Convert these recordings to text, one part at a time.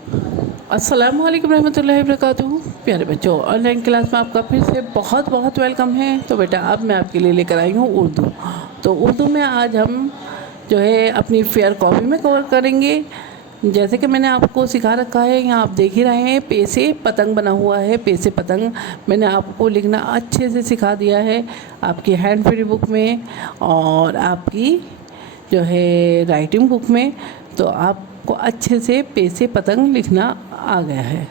अस्सलामु अलैकुम रहमतुल्लाहि वबरकातुहू। प्यारे बच्चों, ऑनलाइन क्लास में आपका फिर से बहुत बहुत वेलकम है। तो बेटा अब मैं आपके लिए लेकर आई हूँ उर्दू। तो उर्दू में आज हम जो है अपनी फेयर कॉपी में कवर करेंगे। जैसे कि मैंने आपको सिखा रखा है, यहाँ आप देख ही रहे हैं पे से पतंग बना हुआ है। पे से पतंग मैंने आपको लिखना अच्छे से सिखा दिया है आपकी हैंड फ्री बुक में और आपकी जो है राइटिंग बुक में। तो आपको अच्छे से पे से पतंग लिखना आ गया है।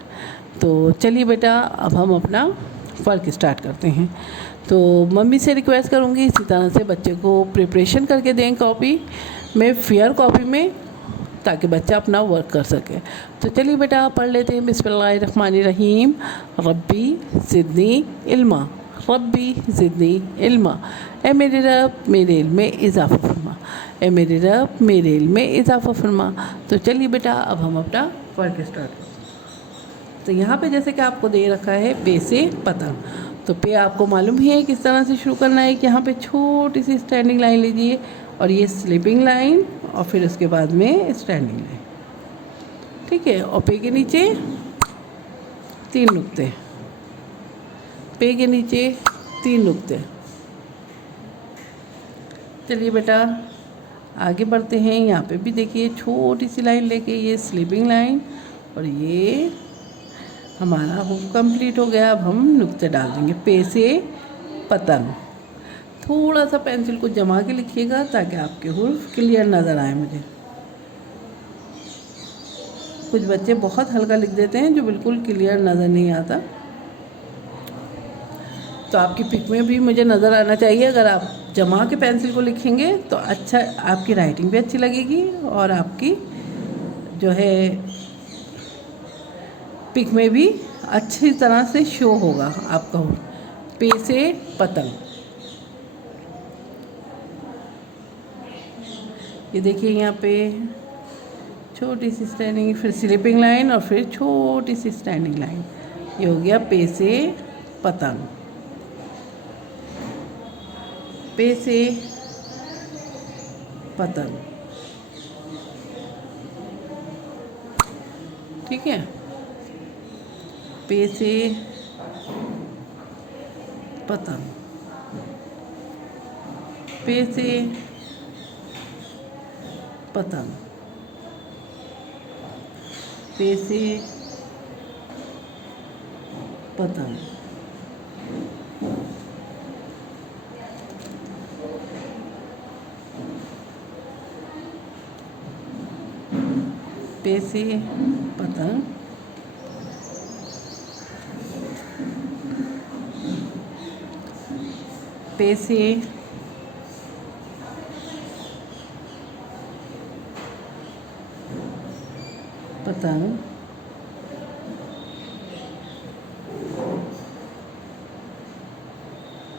तो चलिए बेटा अब हम अपना वर्क स्टार्ट करते हैं। तो मम्मी से रिक्वेस्ट करूँगी इसी तरह से बच्चे को प्रिपरेशन करके दें कॉपी में, फेयर कॉपी में, ताकि बच्चा अपना वर्क कर सके। तो चलिए बेटा पढ़ लेते हैं। बिस्मिल्लाहिर्रहमानिर्रहीम। रब्बी ज़िदनी इल्मा, रब्बी ज़िदनी इल्मा। ए मेरे रब मेरे इल्म में इजाफ़ा फरमा, ए मेरे रब मेरे इल्म में इजाफ़ा फरमा। तो चलिए बेटा अब हम अपना वर्क स्टार्ट करते हैं। तो यहाँ पे जैसे कि आपको दे रखा है पे से पतंग, तो पे आपको मालूम ही है किस तरह से शुरू करना है कि यहाँ पे छोटी सी स्टैंडिंग लाइन लीजिए और ये स्लीपिंग लाइन और फिर उसके बाद में स्टैंडिंग लाइन, ठीक है। और पे के नीचे 3 नुक्ते, पे के नीचे 3 नुक्ते। चलिए बेटा आगे बढ़ते हैं। यहाँ पे भी देखिए छोटी सी लाइन लेके ये स्लीपिंग लाइन और ये हमारा हुक कंप्लीट हो गया। अब हम नुक्ते डाल देंगे। पे से पतंग, थोड़ा सा पेंसिल को जमा के लिखिएगा ताकि आपके हुर्फ क्लियर नज़र आए मुझे। कुछ बच्चे बहुत हल्का लिख देते हैं जो बिल्कुल क्लियर नज़र नहीं आता। तो आपकी पिक में भी मुझे नज़र आना चाहिए। अगर आप जमा के पेंसिल को लिखेंगे तो अच्छा, आपकी राइटिंग भी अच्छी लगेगी और आपकी जो है पिक में भी अच्छी तरह से शो होगा आपका पे से पतंग। ये देखिए यहाँ पे छोटी सी स्टैंडिंग, फिर स्लीपिंग लाइन और फिर छोटी सी स्टैंडिंग लाइन। ये हो गया पे से पतंग। पे से पतंग, ठीक है। पे से पतंग, पे से पतंग, पे से पतंग, पे से पतंग, पे से पतंग,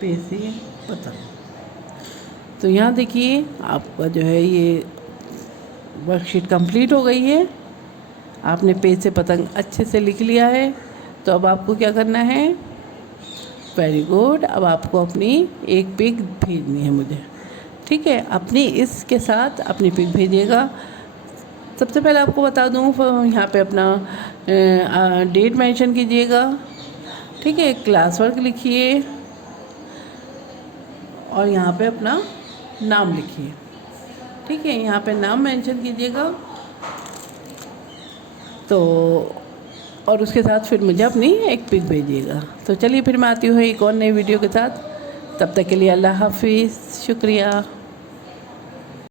पे से पतंग। तो यहाँ देखिए आपका जो है ये वर्कशीट कंप्लीट हो गई है। आपने पे से पतंग अच्छे से लिख लिया है। तो अब आपको क्या करना है, वेरी गुड, अब आपको अपनी एक पिक भेजनी है मुझे, ठीक है। अपनी इसके साथ अपनी पिक भेजिएगा। सबसे पहले आपको बता दूँ, यहाँ पे अपना डेट मेंशन कीजिएगा, ठीक है। क्लास वर्क लिखिए और यहाँ पे अपना नाम लिखिए, ठीक है। यहाँ पे नाम मेंशन कीजिएगा। तो और उसके साथ फिर मुझे अपनी एक पिक भेजिएगा। तो चलिए फिर मैं आती हूँ एक और नई वीडियो के साथ। तब तक के लिए अल्लाह हाफिज़, शुक्रिया।